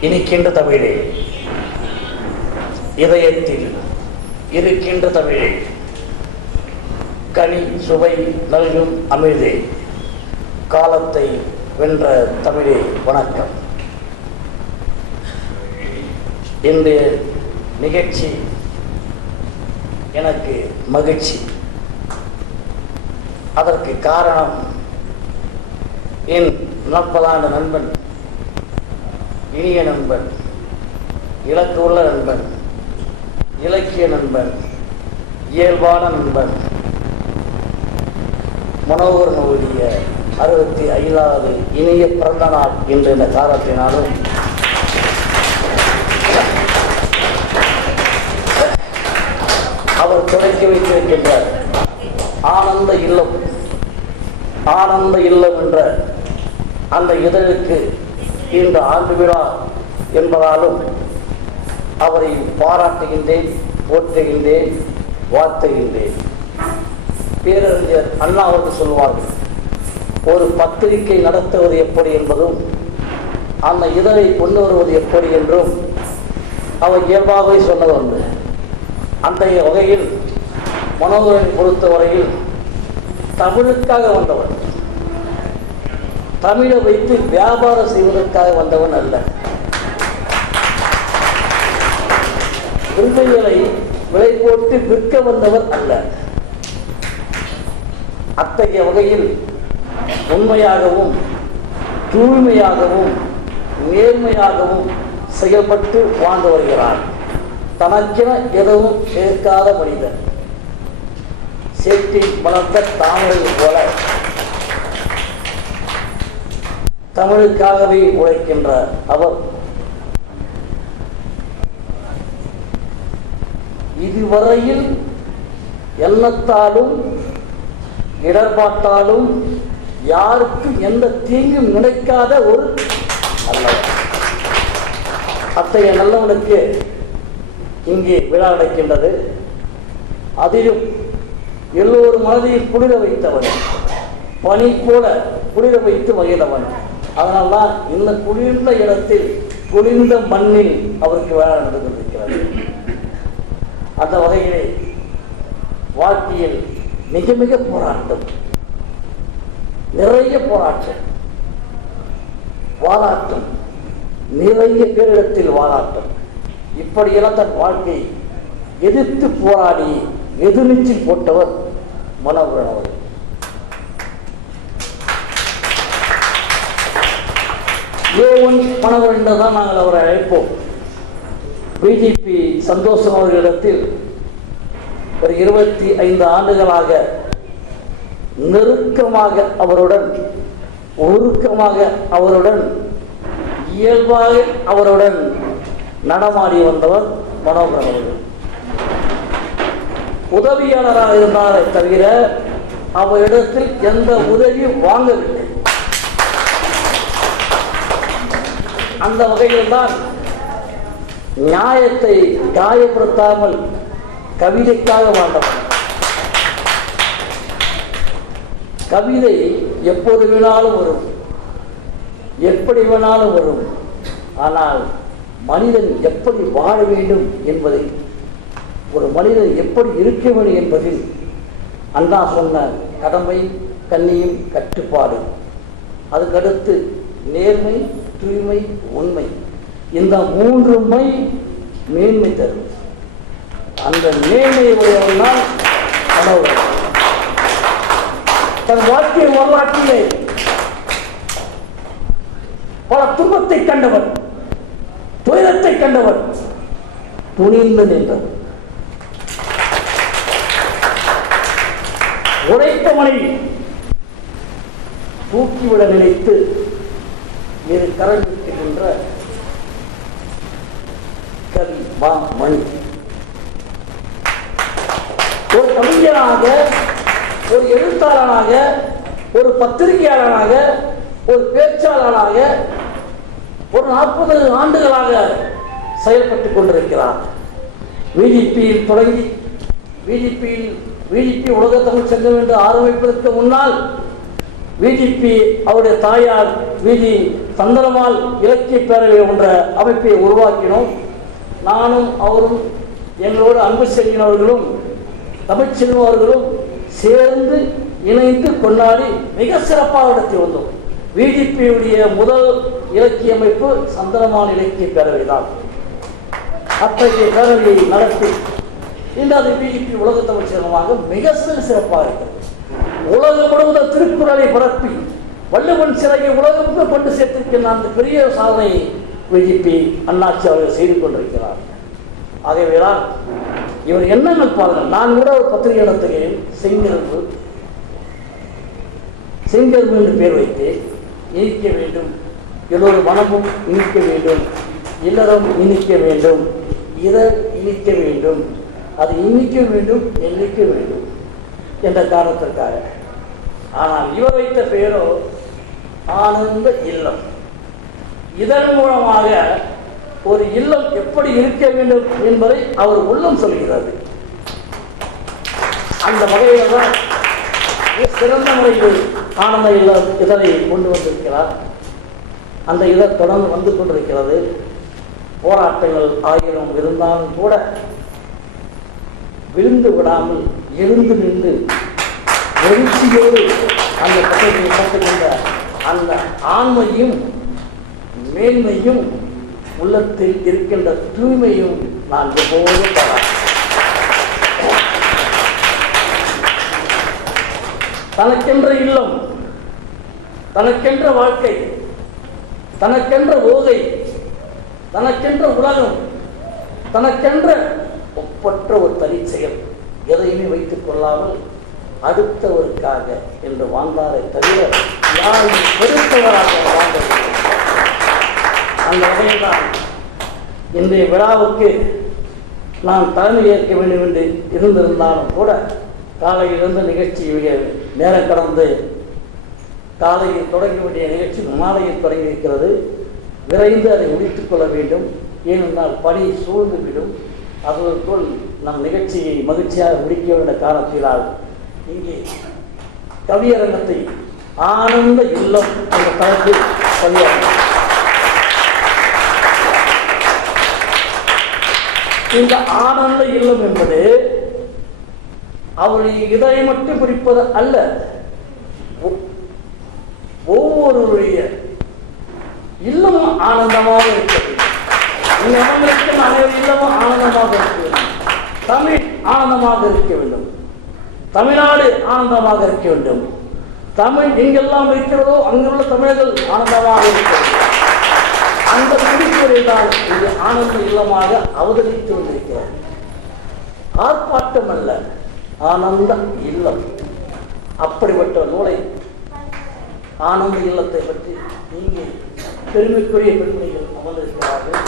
இனிக்கின்ற தமிழே. இதயத்தில் இருக்கின்ற தமிழே. கனி சுவை நல்கும் அமிழ்தே. காலத்தை வென்ற தமிழே வணக்கம். இன்றைய நிகழ்ச்சி எனக்கு மகிழ்ச்சி. அதற்கு காரணம் என் நாற்பதாண்டு நண்பன் இனிய நண்பன் இலக்கு உள்ள நண்பன் இலக்கிய நண்பன் இயல்பான நண்பன் மனோகர் நோடிய அறுபத்தி ஐந்தாவது இனிய பிறந்த நாள் என்ற இந்த காரணத்தினாலும் அவர் தொடங்கி வைத்திருக்கின்றார். ஆனந்த இல்லம் ஆனந்த இல்லம் என்ற அந்த இதழுக்கு இந்த ஆண்டு விழா என்பதாலும் அவரை பாராட்டுகின்றேன் போற்றுகின்றேன் வாழ்த்துகின்றேன். பேரறிஞர் அண்ணா அவர்கள் சொல்வார்கள் ஒரு பத்திரிகை நடத்துவது எப்படி என்பதும் அந்த இதழை கொண்டு வருவது எப்படி என்றும் அவர் இயல்பாகவே சொன்னது ஒன்று அந்த வகையில் மனோகரனை பொறுத்தவரையில் தமிழுக்காக வந்தவர். தமிழை வைத்து வியாபாரம் செய்வதற்காக வந்தவன் அல்ல. விருதுகளை விலை போட்டு விற்க வந்தவர் அல்ல. அத்தகைய வகையில் உண்மையாகவும் தூய்மையாகவும் நேர்மையாகவும் செயல்பட்டு வாழ்ந்து வருகிறார். தனக்கென எதுவும் சேர்க்காத மனிதன். சேற்றில் வளர்த்த தாமரை போல தமிழுக்காகவே உழைக்கின்ற அவர். இதுவரையில் எண்ணத்தாலும் இடர்பாட்டாலும் யாருக்கும் எந்த தீங்கும் நினைக்காத ஒரு நல்லவர். அத்தகைய நல்லவனுக்கு இங்கே விழா நடக்கின்றது. அதிலும் எல்லோரும் மனதையும் குளிர வைத்தவன். பனி போல குளிர வைத்து மகிழ்ந்தவன். அதனால்தான் இந்த குளிர்ந்த இடத்தில் குளிர்ந்த மண்ணில் அவருக்கு வேலை நடந்து கொண்டிருக்கிறது. அந்த வகையிலே வாழ்க்கையில் மிக மிக போராட்டம். நிறைய போராட்டம். வாலாட்டம் நிறைய பேரிடத்தில் வாலாட்டம் இப்படியெல்லாம் தன் வாழ்க்கை எதிர்த்து போராடி எதிர்நீச்சல் போட்டவர் மனோகரன் அவர்கள். ஏ ஒன் மனோகரன் தான் நாங்கள் அவரை அழைப்போம். பிஜேபி சந்தோஷம் அவர்களிடத்தில் ஒரு இருபத்தி ஐந்து ஆண்டுகளாக நெருக்கமாக அவருடன் ஒருக்கமாக அவருடன் இயல்பாக அவருடன் நடமாடி வந்தவர் மனோகரன் அவர்கள். உதவியாளராக இருந்தாரே தவிர அவரிடத்தில் எந்த உதவியும் வாங்கவில்லை. அந்த வகையில்தான் நியாயத்தை காயப்படுத்தாமல் கவிதைக்காக வாழ்ந்தவர் கவிதை எப்போது வேணாலும் வரும். எப்படி வேணாலும் வரும். ஆனால் மனிதன் எப்படி வாழ வேண்டும் என்பதை ஒரு மனிதன் எப்படி இருக்க வேண்டும் என்பதில் அண்ணா சொன்ன கடமை கண்ணியும் கட்டுப்பாடு. அதுக்கடுத்து நேர்மை தூய்மை உண்மை. இந்த மூன்றுமை மேன்மை தரும். அந்த மேன்மை உடையவன் தான் கடவுள். தன் வாழ்க்கை வரலாற்றிலே பல துன்பத்தை கண்டவன் துயரத்தை கண்டவன் துணிந்து நின்றவர் உழைத்த மனைவி தூக்கிவிட நினைத்து இரு கரல் நிற்கின்ற கவி மா மணி ஒரு கவிஞராக ஒரு எழுத்தாளனாக ஒரு பத்திரிகையாளனாக ஒரு பேச்சாளனாக ஒரு நாற்பது ஆண்டுகளாக செயல்பட்டுக் கொண்டிருக்கிறார். விஜிபியில் தொடங்கி விஜிபியில் விஜிபி உலக தமிழ் சங்கம் என்று ஆரம்பிப்பதற்கு முன்னால் விஜிபி அவருடைய தாயார் விஜி சந்திரமால் இலக்கிய பேரவை என்ற அமைப்பை உருவாக்கினோம். நானும் அவரும் எங்களோடு அன்பு செல்வினவர்களும் தமிழ்ச்செல்வம் அவர்களும் சேர்ந்து இணைந்து கொண்டாடி மிக சிறப்பாக நடத்தி வந்தோம். விஜிபியுடைய முதல் இலக்கிய அமைப்பு சந்திரமான் இலக்கிய பேரவை தான் அத்தகைய பேரவையை நடத்தி இன்று அது பிஜேபி உலக தமிழ் மிக சிறு சிறப்பாக இருக்கிறது. உலகம் முழுவதும் திருக்குறளை பரப்பி வள்ளுவன் சிலையை உலகமுக்கு கொண்டு சேர்த்திருக்கின்ற அந்த பெரிய சாதனையை பிஜேபி அண்ணாச்சி அவர்கள் செய்து கொண்டிருக்கிறார். ஆகவேதான் இவர் என்ன பாருங்கள் நான் கூட ஒரு பத்திரிகை நடத்துகிறேன் செங்கரும்பு செங்கரும்பு என்று பேர் வைத்து இனிக்க வேண்டும் எல்லோரு மனமும் இனிக்க வேண்டும் இல்லறம் இனிக்க வேண்டும் இதழ் இனிக்க வேண்டும் அது இனிக்க வேண்டும் எண்ணிக்க வேண்டும் என்ற காரணத்திற்காக ஆனால் இவர் வைத்த பெயரோ ஆனந்த இல்லம். இதன் மூலமாக ஒரு இல்லம் எப்படி இருக்க வேண்டும் என்பதை அவர் உள்ளம் சொல்கிறது அந்த வகையில் தான் சிறந்த முறையில் ஆனந்த இல்லம் இதழை கொண்டு வந்திருக்கிறார். அந்த இதழ் தொடர்ந்து வந்து கொண்டிருக்கிறது. போராட்டங்கள் ஆயிரம் இருந்தாலும் கூட விழுந்து விடாமல் எழுந்து நின்று எழுச்சியோடு அந்த பக்கத்தை கற்றுக்கொண்ட அந்த ஆண்மையும் மேன்மையும் உள்ளத்தில் இருக்கின்ற தூய்மையும் நான் எப்போதும் தனக்கென்ற இல்லம் தனக்கென்ற வாழ்க்கை தனக்கென்ற ஓகை தனக்கென்ற உலகம் தனக்கென்ற ஒப்பற்ற ஒரு தனி செயல் எதையுமே வைத்துக் கொள்ளாமல் அடுத்தவருக்காக என்று வாழ்ந்தாரை தவிர யாரும் பெருத்தவராக வாழ்ந்ததில்லை அந்த வகையில்தான் இன்றைய விழாவுக்கு நான் தலைமை ஏற்க வேண்டும் என்று இருந்திருந்தாலும் கூட காலையிலிருந்து நிகழ்ச்சி நேரம் கடந்து காலையில் தொடங்க வேண்டிய நிகழ்ச்சி மாலையில் தொடங்கி இருக்கிறது. விரைந்து அதை முடித்துக் கொள்ள வேண்டும். ஏனென்றால் பணி சூழ்ந்துவிடும் அதற்குள் நம் நிகழ்ச்சியை மகிழ்ச்சியாக முடிக்க வேண்டிய காரணத்தினால் இங்கே கவியரங்கத்தை ஆனந்த இல்லம் என்ற தளத்தில் பதிவாகும். இந்த ஆனந்த இல்லம் என்பது அவருடைய இதை மட்டும் பிடிப்பது அல்ல ஒ- ஒவ்வொருவருடைய இல்லமும் ஆனந்தமாக இருக்கிறது. இந்த அனைவரும் இல்லமும் ஆனந்தமாக இருக்க வேண்டும். தமிழ் ஆனந்தமாக இருக்க வேண்டும். தமிழ்நாடு ஆனந்தமாக இருக்க வேண்டும். தமிழ் எங்கெல்லாம் இருக்கிறதோ அங்குள்ள தமிழர்கள் ஆனந்தமாக இருக்க அந்த குறிப்புரை தான் இது ஆனந்த இல்லமாக அவதரித்து கொண்டிருக்கிறார் ஆர்ப்பாட்டம் அல்ல ஆனந்த இல்லம். அப்படிப்பட்ட நூலை ஆனந்த இல்லத்தை பற்றி இங்கே பெருமைக்குரிய பெருமைகள் அமர்ந்திருக்கிறார்கள்.